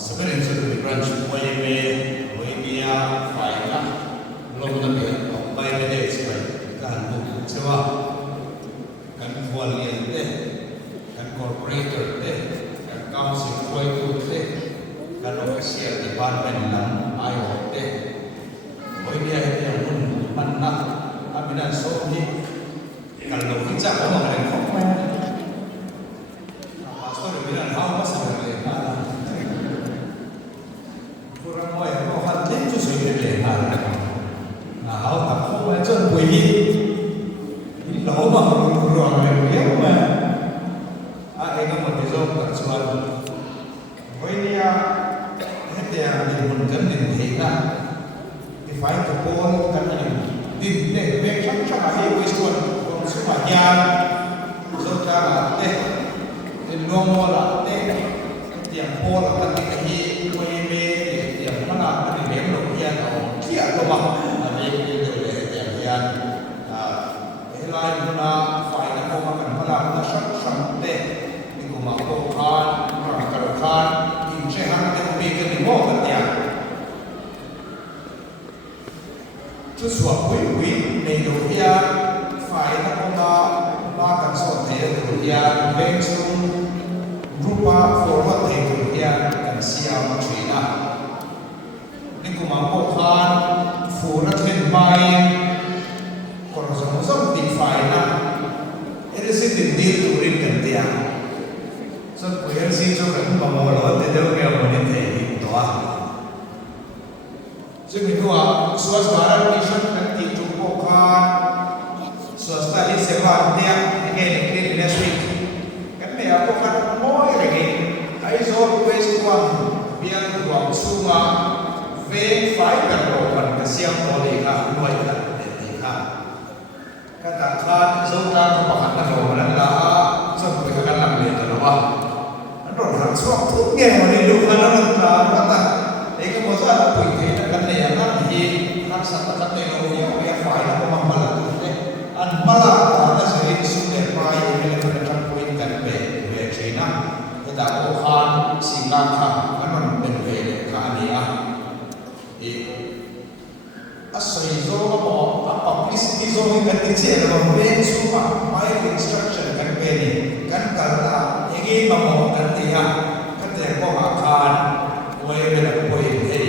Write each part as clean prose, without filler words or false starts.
sebenarnya sudah branch WMA, WMA, Faina, belum ada by the day sebenarnya kan bukan sewa kan kualian deh, kan corporator deh, kan council kualitas deh, kan official department dan IO deh, WMA itu yang pun mana, aminan soalnya kalau kita orang yang komen, pastor bilang apa sebenarnya mana? Kurang mau yang mau hati itu sudah mana? Nah, tak mau macam begini, ini lama orang yang dia mana? Ini mau dijawab tak soal. Ini ya, itu yang dimunculkan di kita, di fight to ball kan ini, di macam macam itu semuanya saudara teh nomor teh yang pola kan ini WME yang mana ada di dalam dia atau dia atau apa ada yang lain mana faedah kau makan malam nasab sampai di rumah kau kan orang kan ini sehat yang bikin di bawah dia sesuatu yang dia phải nó không ba cần số thể của dia bên trong rupa format thể của dia cần siam chuyện à nên cũng mang bộ khan phù rất hiện bài còn giống giống thì phải là это sẽ tìm đi tụ riêng cần dia rất quen xin cho các bạn mua lối để đâu nghe một những thể hiện đóซึ่งมีตัวส่วนสารนิชกันที่จุกโปคานswasta di sewa dia ini next week kan me aku kan moi lagi ai zor quest kuang biar kuang sunga ve fai kan open ke siang boleh ka luai kan deti ka kata kan zota ke pakan kan open la so ke kan lang le ta wa ro ran suak tu nge ni lu kan ran ta kata ke mo sa ta pui ke kan ne ya kan hi kan sa ta kan teknologi ya fai la ko mambala an mala ta sering sudah pai ini lepas poin kan be China kita Wuhan Singapura kan ben be kania asai zo mo apa publicity zo kan kecil mo ben semua pai instruction kan be ni kan karena ini mau kan dia kan dia ko akan poin be poin he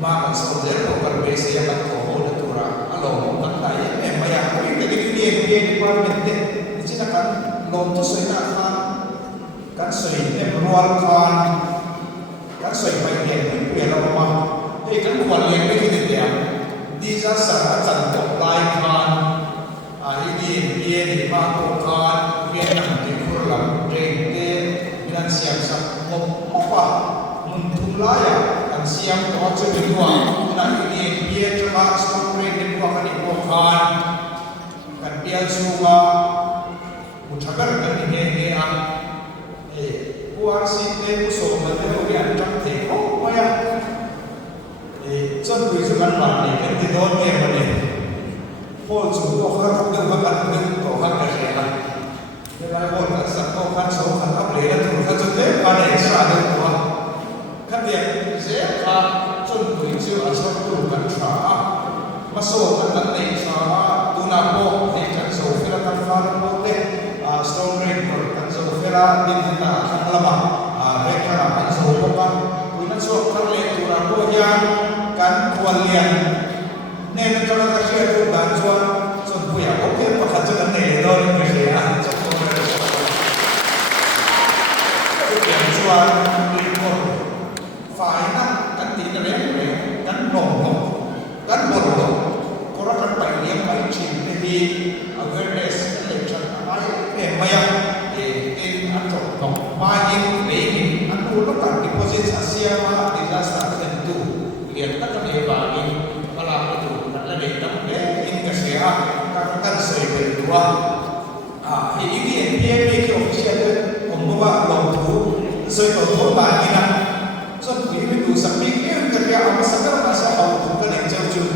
maka saudara ko kan be saya kan ko hoda tura alo kan tai maya ko dia department deh di sini kan lontos saya kan saya rual kan saya bagian itu ya lama kan kuat lagi gitu dia disaster akan apply kan ini dia di makro kan dia nanti kurang rente dan siap apa mentulaya kan siap tuh kedua nah ini dia coba story kedua kan kan dia suka ucapan kan ini yang kuat sih itu soalnya dia udah cantik oh ya chân quý sự căn bản để cái đó nghe mà để hôn chủ có khá thấp được và cắt được có khá cái gì này nên là hôn là sẵn có khá số khá thấp lấy là thường khá chân tế và để xả được của khá tiền dễ khá chân quý sự ở sau tù cắn xả mà số khá tận này xả tù nạp bộ thì cắn số phía là cắn phá là bộ tế stone rain của cắn số phía là đi hình là khá lama về khá là cắn số bộ cắn quý năng số khá lệ tù nạp bộ nha kan kualian nên cho nó ra xe tu bán cho bây giờ có biết mà khẩn cho vấn đề thôi người gì à cho tôi cái chuyện cho đi một phải năng cắn tí là đấy cắn nổ cắn bột nổ có nó cắn bảy điểm bảy chìm thì awareness cái lệnh chân ai để mày để tin ăn trộm nổ mai nhưng để mình ăn uống nó cả deposit Asia mà disaster tentu lihat tak ada bagi malam itu karena dia tak ini kesehatan karena saya berdua ini dia mikir official membawa logo saya tahu bagi nak so ini tu sampai ini kerja apa sahaja masa tahu kan yang jauh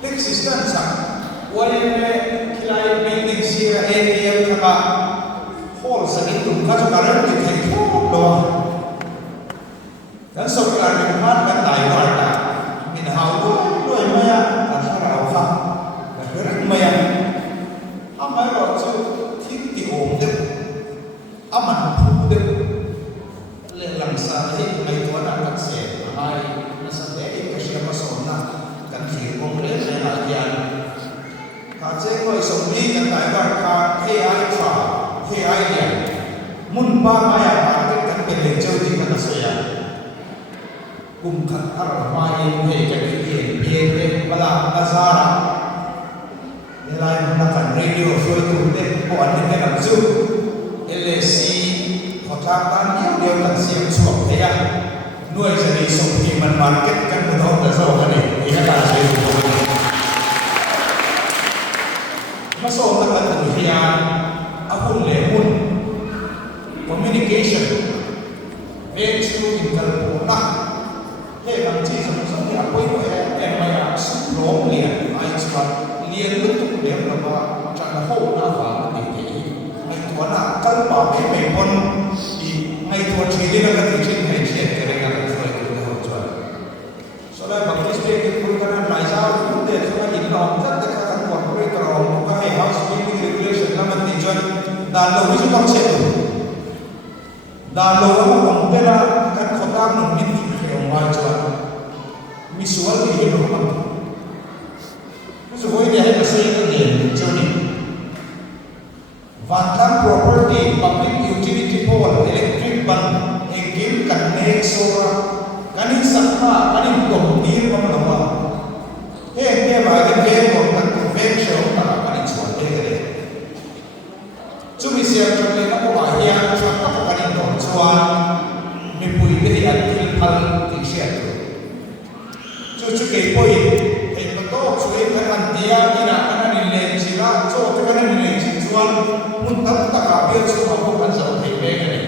existence walaupun kilai building sih area apa hall sakit tu kalau kalau kita mun pa maya market kan pele chodi kan soya kum khat ar mai he ka ki be bala azara nelai mun kan radio show tu te ko an te kan chu LC hotak tan dia kan siam suap ya nuai jadi sopi man market kan betul betul kan ini kan saya masuk nak kemudian akun lemun communication value interpona lepas itu sama apa itu maya sebelum lihat aisyah lihat bentuk dia berapa cara hau nama ini itu anak kan pakai pun di itu jadi nak kerja kerja kerja soalnya bagi istri kita kan raisa itu dia cuma inom saja kan corporate orang bukan house building regulation nama tujuan dan lalu itu tak cek dan lalu orang pera kan kota mungkin yang macam visual di hidup orang so dia ada saya ini journey Vantan property public utility pole electric ban engine connect solar kanin sakma kanin komdir pamlama he bagai game of convention para kanin suat deh cumi siap cumi nak wahia cakap kanin dong suat mipui deh yang hal tiada cucu kepoi betul cuci kanan dia ina kanan nilai cira cuci kanan nilai cijuan muntah tak kabel semua bukan sampai begini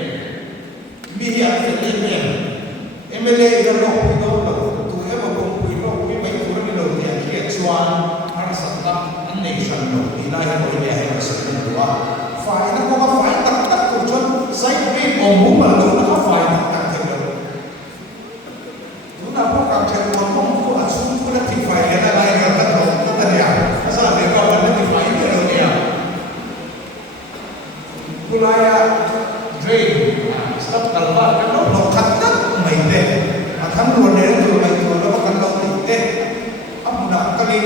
biar filmnya MLA itu loh itu tuh ya bapak itu kita itu kan itu dia dia cuan harus tetap nation loh tidak yang boleh harus sebenarnya fine aku apa fine tak tujuan saya ini ngomong malah apa fine tak terus itu apa kerja ngomong aku asal aku dah tifai ada lain yang tak tahu kita dia asal mereka ada tifai dia dia mulai drain stop kalau kan lo kata mainnya, atau luarnya itu lagi kalau makan lauk itu, apa nak kali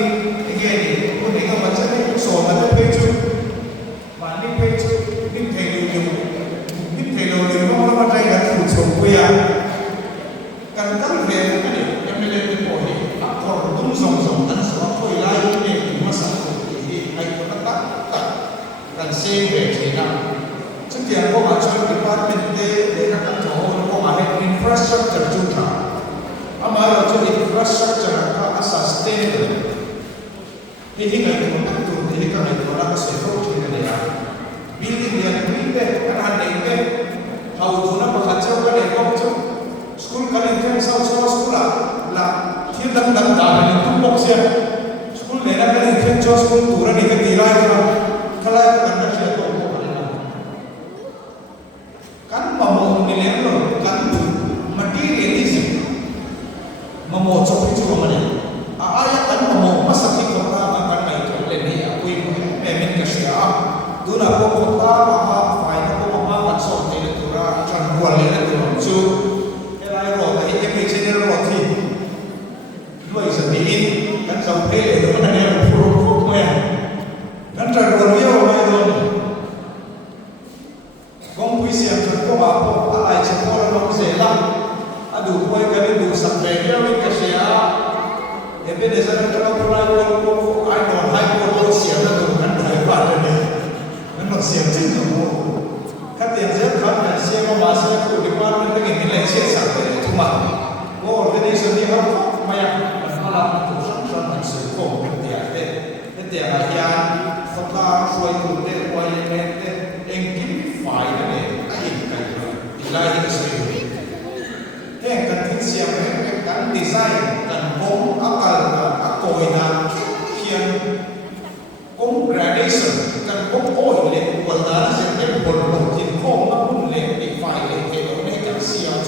ini, aku dengar macam ni, soal macam peju, mandi peju, ni telo, orang macam yang tu cukup kan dia kan yang melihat boleh, akor song dan semua koi lain ni masalah ini, aku tak kan save China, jadi aku macam department dia kan infrastructure juga, amalan itu infrastructure apa sustainable. Ini nggak itu, ini kan itu orang sesuatu yang dia, building yang building, kan ada itu, tahu tu nak berkacau kan itu, school kan itu sekolah, lah, kita tak tahu itu boxnya, school lena kan itu school turun itu tirai kan, kalau itu kan siapa kan mau milih lo, kan materialism memocok itu mana ayat kan mau masa kita akan itu ini aku ingin kasih duna kota apa file aku makan sorti itu kan buat itu lucu era rota ini macam roti dua isabin kan sampai itu mana yang buruk ya kan terlalu jauh puisi yang cukup apa alai cekor orang Zealand aduh kau yang itu sampai dia mereka siapa ebe desa itu kalau pernah kalau I don't have to siapa tu kan hebat ni memang siapa tu kata yang saya kan siapa masa itu department lagi nilai siapa itu cuma oh organisasi ni apa banyak masalah itu sangat sesuatu dia akhirnya setelah suai itu dia engkau file ni lain sekali. Kan siapa kan desain kan bom akal akoi dan kian bom gradation kan bom oil le wala siapa bom tin bom bom le di file ke ni kan siapa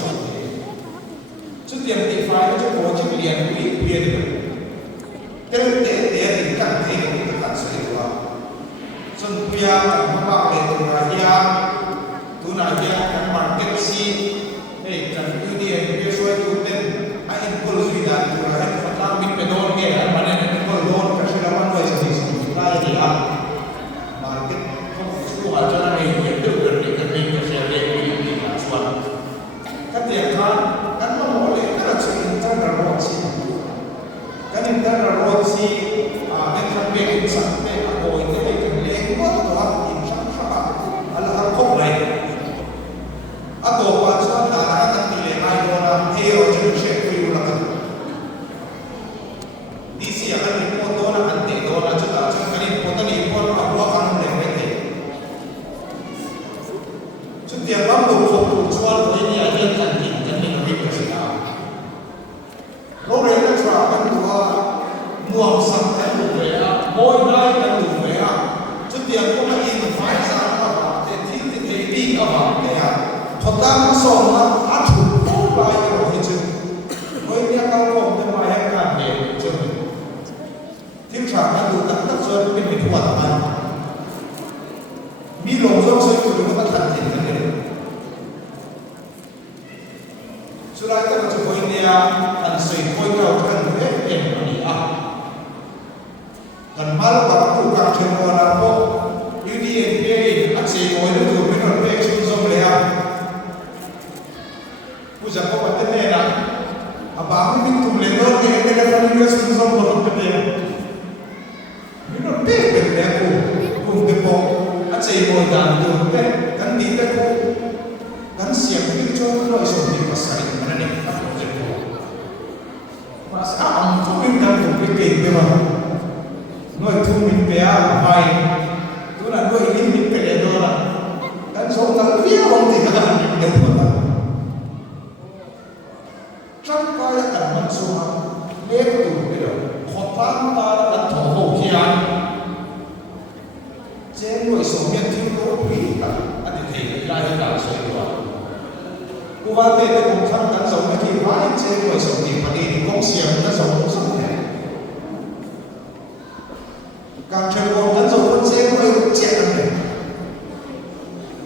tu yang di file tu project lian lian terus dia kan ini kan sesuatu sempia kan apa itu raja tunanya kan market si kan itu dia sesuai tu ten ain pun sudah turun fatah mit pedon ke mana ni pun loan kasih lawan dua jadi supply dia market kau suka aja ni itu berarti kerja lục phục tụ chuan với nhà nhân cần tin cần mình biết cái gì nào lúc đấy là chọn cái đùa muộn sắm cái đùa về mỗi nơi cái đùa về chút tiền cũng là in phải ra các bạn để thì đi các bạn để thuật tam song là áp dụng không lại cái đồ gì chứ với nhà cao công thì mà em làm để cho mình thiếu sản cái đùa tất tất rồi mình hoàn thành mi lồng dâu xây của chúng ta thành hiện cái này sau đó các bạn sẽ coi nhà thành xây coi nhau thành hết em này kan mal ba ku ka themo na po UDNPA at say mo ito to minor election zone le ku ja ko patte ne na aba mi tum le no ke ne ka ni ka sun zone ko te ne minor pe pe ne ku te po at say mo dan to te kan di te ku kan siap ni cho no iso ni pasai mana ni ka te po mas am tu min dan tu pe ke pe ma noi thu mình bé mày tôi là nuôi cái mình bé đó là đánh số là phía không thì các bạn đều được mà trong coi là cảnh mặt số lễ tụ cái đó khó tan ta đã thổ hậu kia trên nuôi số miền thiên đô quý cả anh thì lại là số đó cô ba tên là cũng tham đánh số cái thì vãi trên nuôi số thì phải đi công xiềng đánh số cũng số này càng chơi bóng đánh dấu con chế quay chết rồi này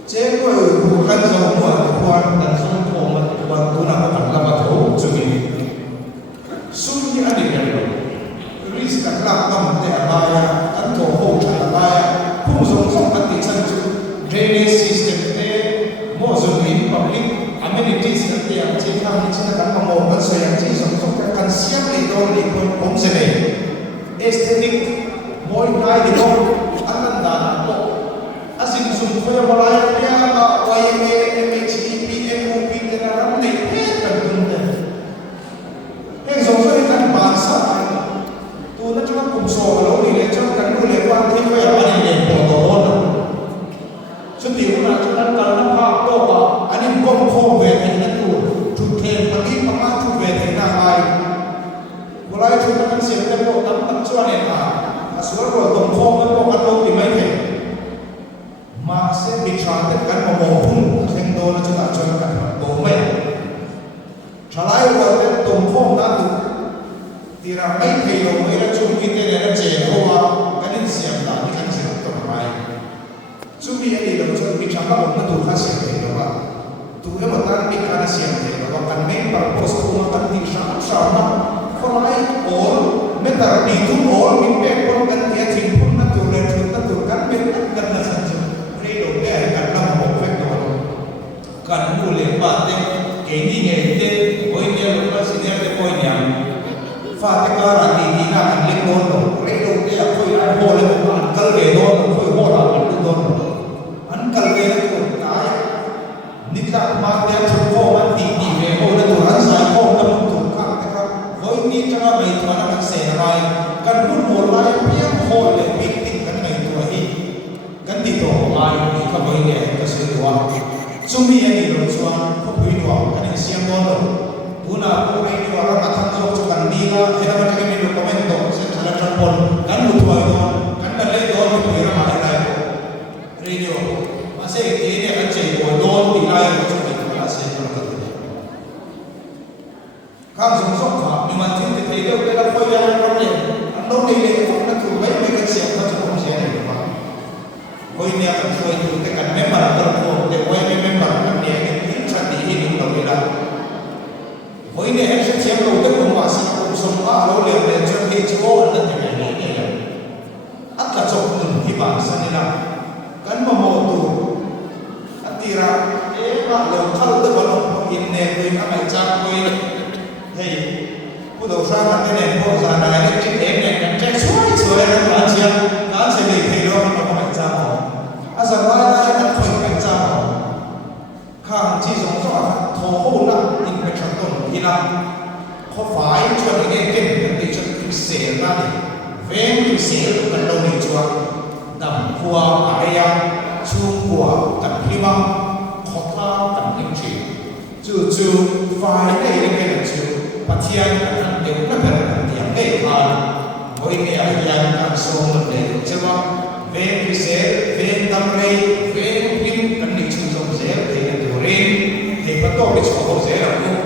chế quay của đánh dấu mà quan đánh dấu của mình quan tu nào cũng là bắt đầu chuẩn bị suy nghĩ anh định rồi risk các làm cầm để bài đánh thổ hậu trả bài không dùng không ăn tiền sang chữ drainage system để mua dùng in public amenities để ăn chế tham đi chế các mong muốn bắt xoay ăn chế dùng các căn siết để đo để con bóng xe này aesthetic mỗi ngày thì con ăn ăn đàn bộ ăn xin dùng khoe vào lại kia YMA MHDP MOP thế là nó này hết cả tuần này hết giống như các bạn sao tôi nó cho cùng sổ lâu thì để cho các người liên quan thì phải là anh em bỏ tổ hôn xuất tiểu là cho nên cần nó phá tổ anh em công khô về thành nó tụ chụp thêm và đi mà mang chụp về thành nào ai vừa lại chụp nó sẽ đem bộ tấm cho này suara kalau tongkong kan kok atau di mana masih bicara kan memopung sendok na juga jual kan bomai calai waktu tongkong natu tira mai kilo mai na cumi kita na jeroa kan siap dah kan siap tu mai cumi ini dalam jual bicara orang tu kasih jeroa tu yang matan bicara siap jeroa kan member pos rumah kan tisha sama kalau all meter itu all mimpi pun kan dia cimpun na tu dan cerita tu kan meter kan na saja redo dia kan nama perfect tu kan boleh baca kini ni poin dia lupa sini ada poin yang Fatika rati dina kan lingkon redo dia poin ada boleh bukan kalau redo poin bola itu don ankal dia tu kaya nikah mati dia cukup mati di redo dia tu rasa kau tak betul kan ini cara baik mana kan saya baik kan pun mulai yang hole bikin kan baik tu lagi kan tidak baik ni kau ini keseluruhan cumi yang di luar kau beri dua kan yang siang dulu guna kau ini orang akan jauh cukan dia kita macam ini dokumen tu secara telepon kan butuh itu kan dah leh dua itu yang mana leh radio masih ini akan jadi dua di lain macam itu masih berkat Kang song song ka mi man tin te thei deu te la phoi ya ro le an do nei le ko na tu bai me ka siam ka chu sia nei ba hoi ne ka phoi tu te kan member ka ko te hoi me member ka ne ke tin cha di hi nu lo le la hoi ne he se siam lo te ko ma si ko som a lo le le chu he chu o na te ne ne le at ka chok nu hi ba sa ni la kan ma mo tu atira e ba lo khal te ba lo in ne ko na mai cha ko thìผู้đầu sang mặt cái này cô già này cái chuyện đấy này cái chuyện suối suối nó là chiang nó sẽ bị thay đổi nó không phải sao họ à giờ qua đây nó không phải sao họ khang chỉ dùng cho thổ hô là in cái chuyện tồn thì là có phải chuyện cái cái cái chuyện cái sẻ ra này về cái sẻ của cái đầu này chưa đầm qua area chung của tập khi mà khó ta tầm linh chỉ chú phải đây cái là chú bắt thiên là thằng điều nó phải là tiếng cái thà với cái anh càng sâu một để chứ mà về cái sẽ về tâm này về phim cần đi chú trọng sẽ thì là điều riêng thì bắt đầu cái chỗ sẽ là